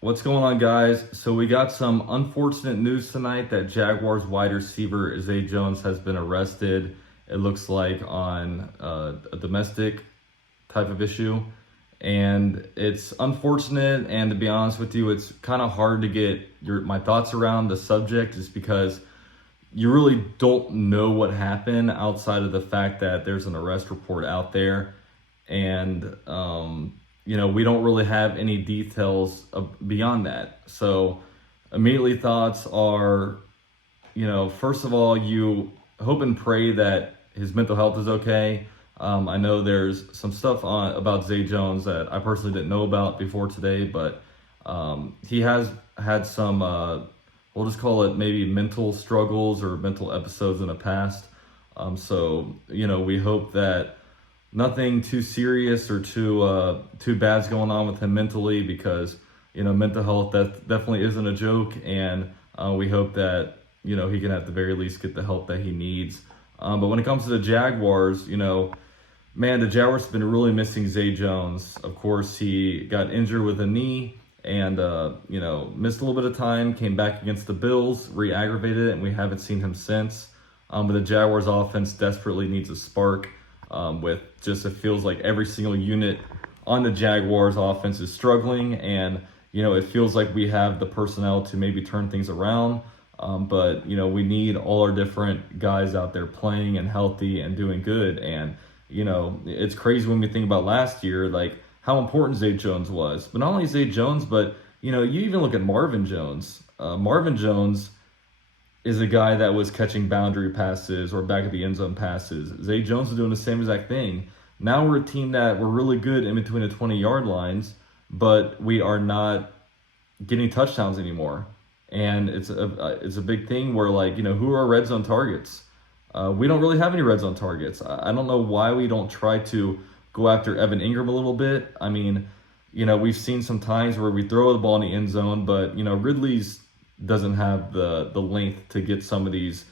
What's going on, guys? So we got some unfortunate news tonight that Jaguars wide receiver Zay Jones has been arrested. It looks like on a domestic type of issue. And it's unfortunate, and to be honest with you, it's kind of hard to get my thoughts around the subject just because you really don't know what happened outside of the fact that there's an arrest report out there. And we don't really have any details beyond that. So immediately thoughts are, first of all, you hope and pray that his mental health is okay. I know there's some stuff about Zay Jones that I personally didn't know about before today, but he has had some, we'll just call it maybe mental struggles or mental episodes in the past. So we hope that nothing too serious or too bad's going on with him mentally, because mental health that definitely isn't a joke, and we hope that he can at the very least get the help that he needs. But when it comes to the Jaguars, man, the Jaguars have been really missing Zay Jones. Of course, he got injured with a knee and missed a little bit of time, came back against the Bills, re-aggravated it, and we haven't seen him since. But the Jaguars offense desperately needs a spark. With just, it feels like every single unit on the Jaguars offense is struggling, and it feels like we have the personnel to maybe turn things around, but we need all our different guys out there playing and healthy and doing good. And it's crazy when we think about last year, like how important Zay Jones was. But not only Zay Jones, but you even look at Marvin Jones. Marvin Jones is a guy that was catching boundary passes or back of the end zone passes. Zay Jones is doing the same exact thing. Now we're a team that we're really good in between the 20-yard lines, but we are not getting touchdowns anymore. And it's a big thing where, like, who are our red zone targets? We don't really have any red zone targets. I don't know why we don't try to go after Evan Ingram a little bit. I mean, we've seen some times where we throw the ball in the end zone, but Ridley's doesn't have the length to get some of these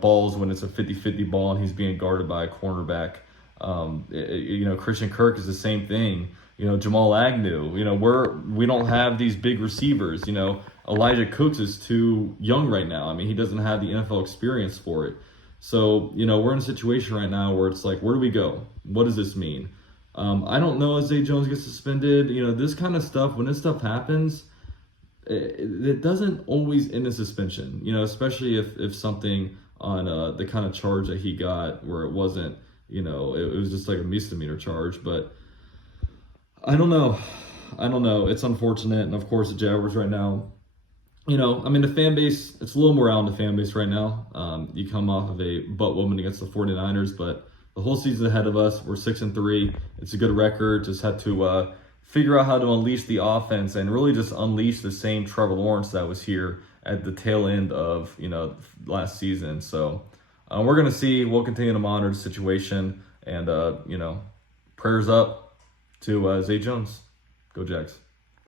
balls when it's a 50-50 ball and he's being guarded by a cornerback. Christian Kirk is the same thing. Jamal Agnew. We don't have these big receivers. Elijah Cooks is too young right now. I mean, he doesn't have the NFL experience for it. So we're in a situation right now where it's like, where do we go? What does this mean? I don't know if Zay Jones gets suspended. This kind of stuff, when this stuff happens, it doesn't always end in suspension, especially if something on the kind of charge that he got where it wasn't, it was just like a misdemeanor charge. But I don't know. It's unfortunate. And of course, the Jaguars right now, the fan base, it's a little morale in the fan base right now. You come off of a butt whooping against the 49ers, but the whole season ahead of us. We're 6-3. It's a good record. Just had to figure out how to unleash the offense and really just unleash the same Trevor Lawrence that was here at the tail end of last season. So we're gonna see. We'll continue to monitor the situation, and prayers up to Zay Jones. Go Jags.